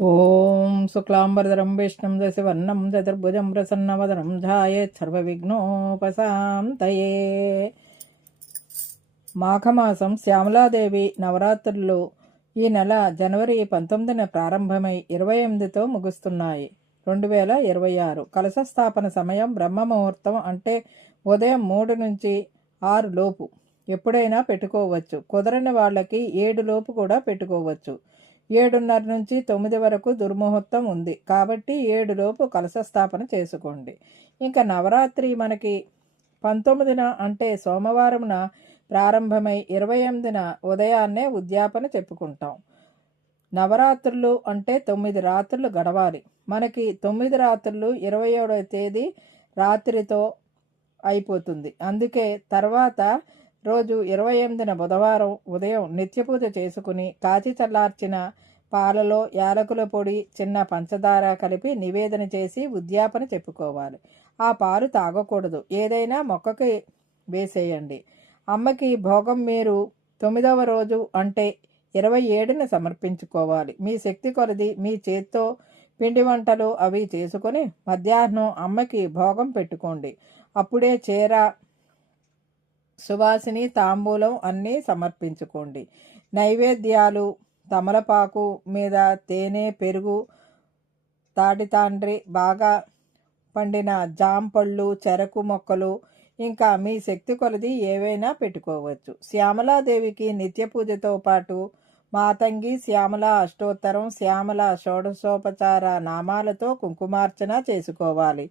ఓం శుక్లాంబరధరం విష్ణుం దశవర్ణం చతుర్భుజం ప్రసన్నవదనం ధ్యాయేత్ సర్వవిఘ్నోపశాంతయే. మాఘమాసం శ్యామలాదేవి నవరాత్రులు ఈ నెల జనవరి 19న ప్రారంభమై 28తో ముగుస్తున్నాయి. 2026 కలశ స్థాపన సమయం బ్రహ్మ ముహూర్తం, అంటే ఉదయం 3 నుంచి 6 లోపు ఎప్పుడైనా పెట్టుకోవచ్చు. కుదరని వాళ్ళకి 7 లోపు కూడా పెట్టుకోవచ్చు. 7:30 నుంచి 9 వరకు దుర్ముహూర్తం ఉంది కాబట్టి 7 లోపు కలశ స్థాపన చేసుకోండి. ఇంకా నవరాత్రి మనకి 19న అంటే సోమవారంన ప్రారంభమై 28న ఉదయాన్నే ఉద్యాపన చెప్పుకుంటాం. నవరాత్రులు అంటే 9 రాత్రులు గడవాలి. మనకి 9 రాత్రులు 27వ తేదీ రాత్రితో అయిపోతుంది. అందుకే తర్వాత రోజు 28న బుధవారం ఉదయం నిత్యపూజ చేసుకుని కాచి చల్లార్చిన పాలలో యాలకుల పొడి, చిన్న పంచదార కలిపి నివేదన చేసి ఉద్యాపన చెప్పుకోవాలి. ఆ పాలు తాగకూడదు, ఏదైనా మొక్కకి వేసేయండి. అమ్మకి భోగం మీరు 9వ రోజు అంటే 27న సమర్పించుకోవాలి. మీ శక్తి కొలది మీ చేత్తో పిండి వంటలు అవి చేసుకొని మధ్యాహ్నం అమ్మకి భోగం పెట్టుకోండి. అప్పుడే చీర, సువాసిని, తాంబూలం అన్నీ సమర్పించుకోండి. నైవేద్యాలు తమలపాకు మీద తేనె, పెరుగు, తాటితాండ్రి, బాగా పండిన జాంపళ్ళు, చెరకు మొక్కలు, ఇంకా మీ శక్తి కొలది ఏవైనా పెట్టుకోవచ్చు. శ్యామలాదేవికి నిత్య పూజతో పాటు మాతంగి, శ్యామల అష్టోత్తరం, శ్యామల షోడశోపచార నామాలతో కుంకుమార్చన చేసుకోవాలి.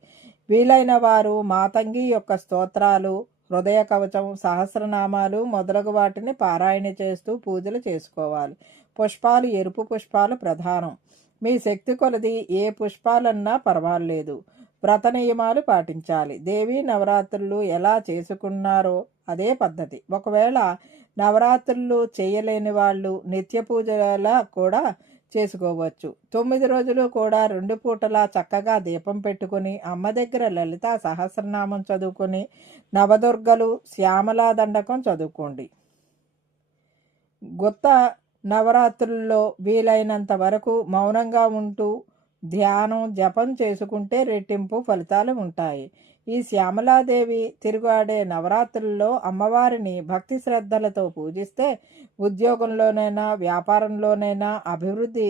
వీలైన వారు మాతంగి యొక్క స్తోత్రాలు, హృదయ కవచం, సహస్రనామాలు మొదలగు వాటిని పారాయణ చేస్తూ పూజలు చేసుకోవాలి. పుష్పాలు ఎరుపు పుష్పాలు ప్రధానం. మీ శక్తి కొలది ఏ పుష్పాలన్నా పర్వాలేదు. వ్రత నియమాలు పాటించాలి. దేవీ నవరాత్రులు ఎలా చేసుకున్నారో అదే పద్ధతి. ఒకవేళ నవరాత్రులు చేయలేని వాళ్ళు నిత్య పూజలా కూడా చేసుకోవచ్చు. 9 రోజులు కూడా 2 పూటలా చక్కగా దీపం పెట్టుకుని అమ్మ దగ్గర లలితా సహస్రనామం చదువుకొని నవదుర్గలు, శ్యామలా దండకం చదువుకోండి. గుత్త నవరాత్రుల్లో వీలైనంత వరకు మౌనంగా ఉంటూ ధ్యానం, జపం చేసుకుంటే రెట్టింపు ఫలితాలు ఉంటాయి. ఈ శ్యామలాదేవి తిరుగాడే నవరాత్రుల్లో అమ్మవారిని భక్తి శ్రద్ధలతో పూజిస్తే ఉద్యోగంలోనైనా వ్యాపారంలోనైనా అభివృద్ధి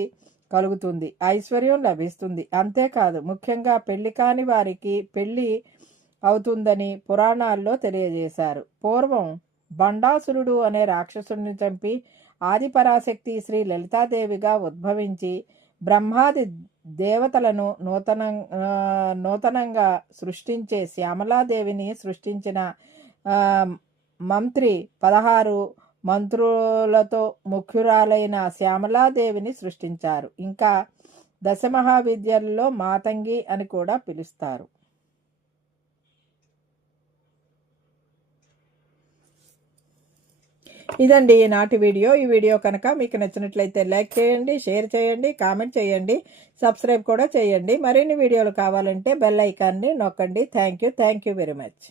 కలుగుతుంది, ఐశ్వర్యం లభిస్తుంది. అంతేకాదు, ముఖ్యంగా పెళ్లి కాని వారికి పెళ్లి అవుతుందని పురాణాల్లో తెలియజేశారు. పూర్వం బండాసురుడు అనే రాక్షసుని చంపి ఆదిపరాశక్తి శ్రీ లలితాదేవిగా ఉద్భవించి బ్రహ్మాది దేవతలను నూతనంగా సృష్టించే శ్యామలాదేవిని సృష్టించిన మంత్రి 16 మంత్రులతో ముఖ్యురాలైన శ్యామలాదేవిని సృష్టించారు. ఇంకా దశమహావిద్యల్లో మాతంగి అని కూడా పిలుస్తారు. ఇదండి ఈనాటి వీడియో. ఈ వీడియో కనుక మీకు నచ్చినట్లయితే లైక్ చేయండి, షేర్ చేయండి, కామెంట్ చేయండి, సబ్స్క్రైబ్ కూడా చేయండి. మరిన్ని వీడియోలు కావాలంటే బెల్ ఐకాన్ని నొక్కండి. Thank you very much.